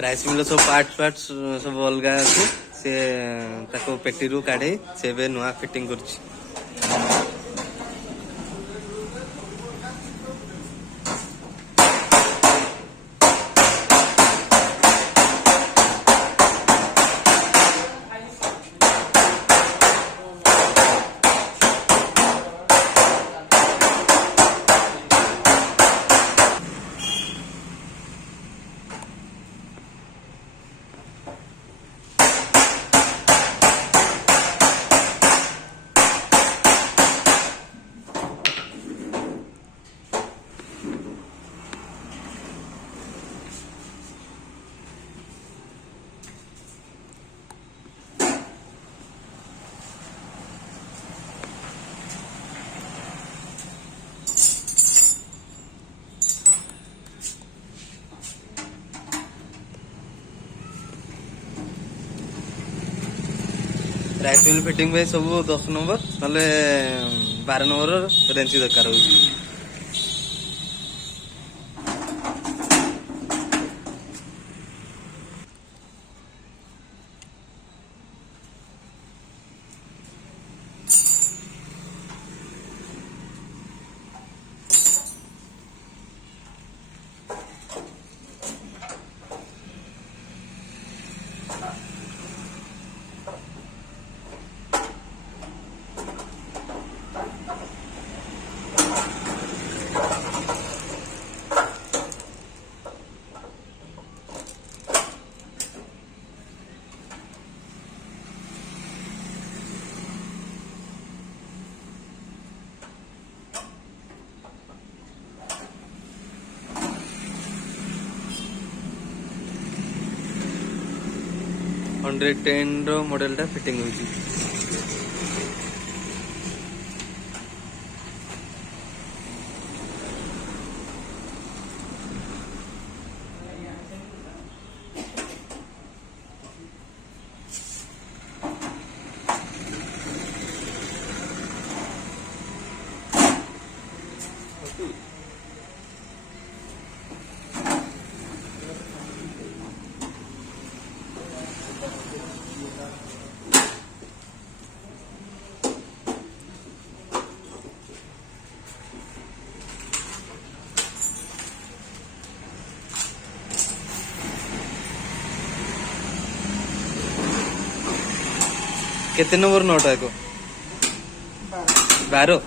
Rice mill सब part सब अलग अच्छे से पेटी रू काढ़े से नुआ फिटिंग कर राइस मिल फिटिंग पे सब 10 नंबर ना 12 नंबर रेंच दरकार हो। रो मॉडल टा फिटिंग होची। कितने नंबर नोट है को 12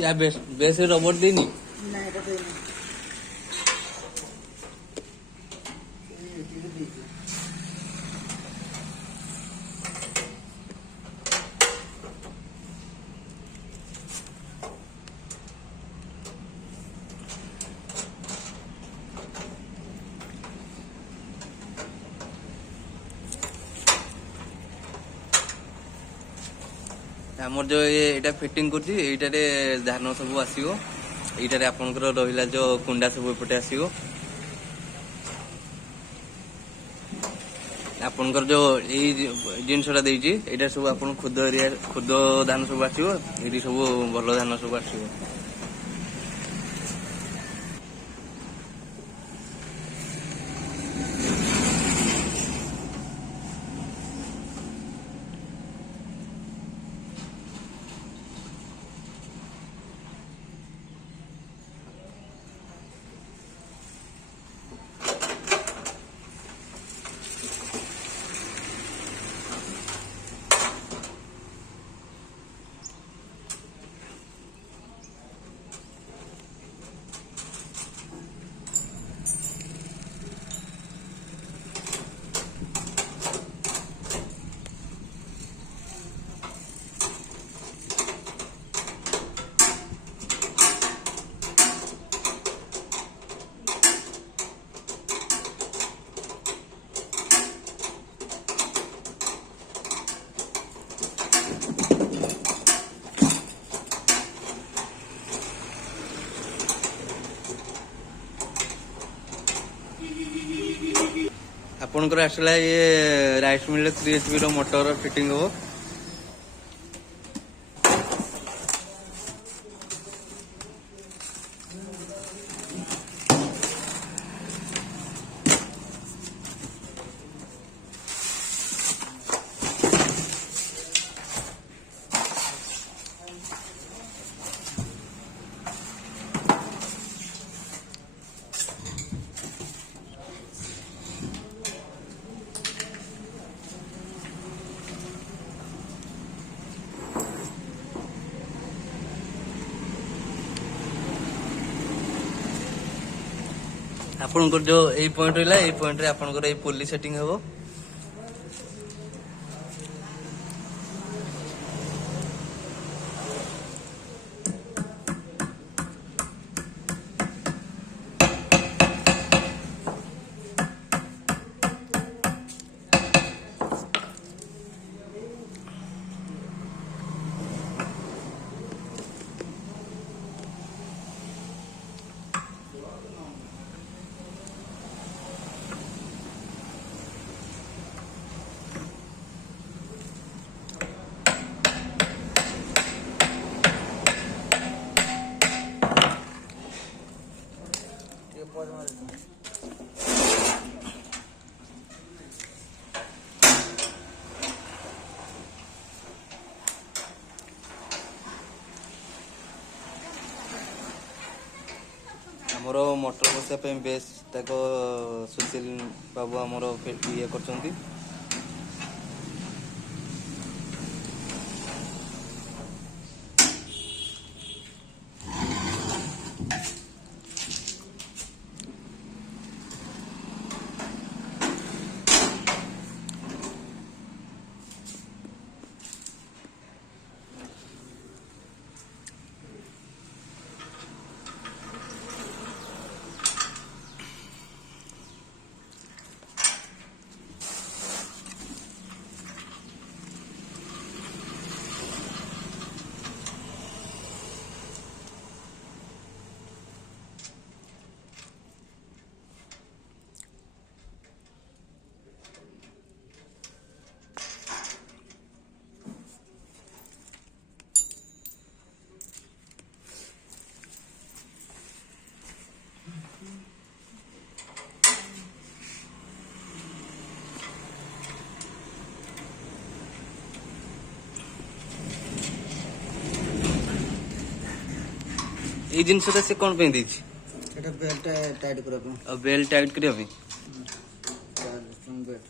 या बेस रबर देनी না এটা দেয়নি। आमर जो ये फिटिंग कर धान सब आसो ये आपंकर रहा जो कुंडा सब एपटे आसो आपनकर जो जिनसटा देती यहाँ सब आप खुद एरिया खुद धान सब आसो ये सब भल धान सब आसो आपनकर आसला ये राइस मिल 3 HP रो मोटर फिटिंग हो आपनकर जो यही पॉइंट रहा यही पॉइंट रे आपनकर यही पुली सेटिंग हो आमर मोटर बसापी बेस तक सुशील बाबू आमर ये कर ये जिनसटा से कौन पे देछि এটা বেলটা টাইট করা হবে। और बेल टाइट करिया पे বেল্ট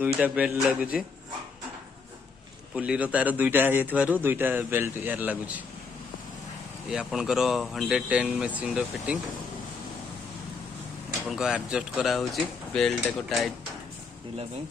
ଦୁଇଟା ବେଲ୍ଟ ଲାଗୁଛି ପୁଲିର ତାର ଦୁଇଟା ହେଇଥିବାରୁ ଦୁଇଟା ବେଲ୍ଟ ୟାର ଲାଗୁଛି ଏ ଆପଣଙ୍କର 110 ମେସିନ୍ ର ଫିଟିଂ ଆପଣଙ୍କ ଆଡଜଷ୍ଟ କରା ହଉଛି ବେଲ୍ଟ ଟାକୁ ଟାଇଟ୍ ହେଲା ପାଇଁ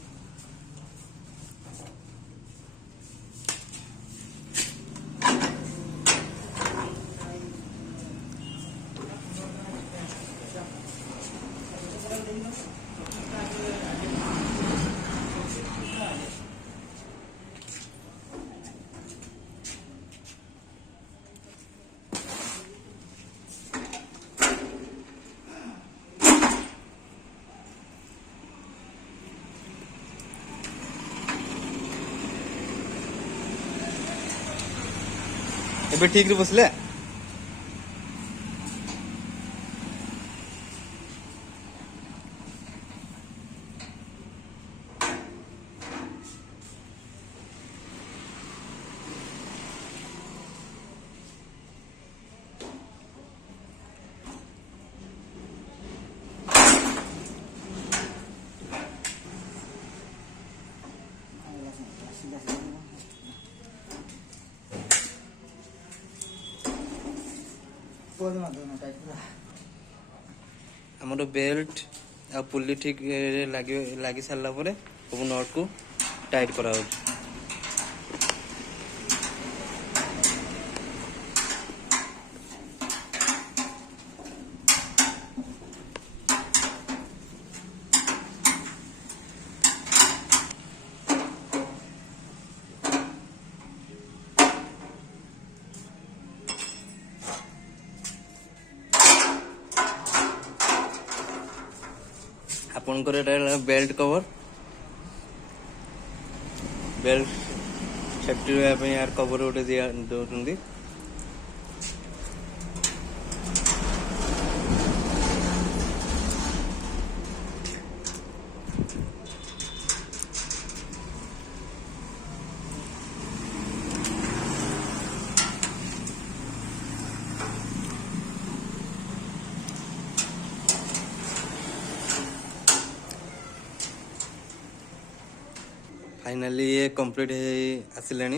ଏବେ ଠିକ ରେ ବସିଲେ ଆମର ବେଲ୍ଟ ଆଉ ପୁଲି ଠିକ ଲାଗି ସାରିଲା ପରେ ସବୁ ନଟ୍ କୁ ଟାଇଟ୍ କରାଯାଉଛି ଆପଣଙ୍କର ଏଟା ହେଲା ବେଲ୍ଟ କଭର ବେଲ୍ଟ ସେଫ୍ଟି ରହିବା ପାଇଁ ୟାର କଭର ଗୋଟେ ଦଉଛନ୍ତି फाइनाली ये कंप्लीट आसिलानी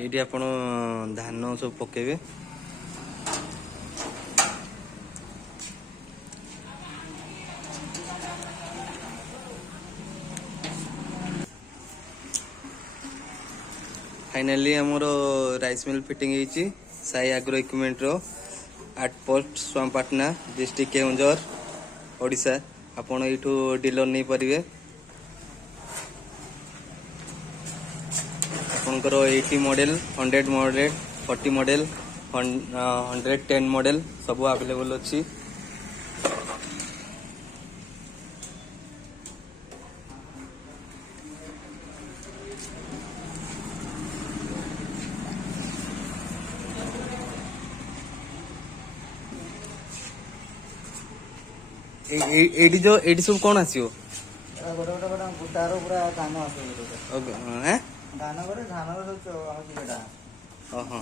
ये आपण धान सब पकेबे फाइनाली हमर राइस मिल फिटिंग होईची साई एग्रो इक्विपमेंट रो 8 पोस्ट स्वामपाटना डिस्ट्रिक्ट केउंझर ओडिशा आपण एठू डीलर नहीं परिवे आपनकर 80 मॉडल 100 मॉडल 40 मॉडल 110 मॉडल सब अवेलेबल अछि एडी सब कौन आसियो गोटे गोटे गोटे गुटारो पूरा धान आसो हैं धान करे धान सब आसी बेटा ओहो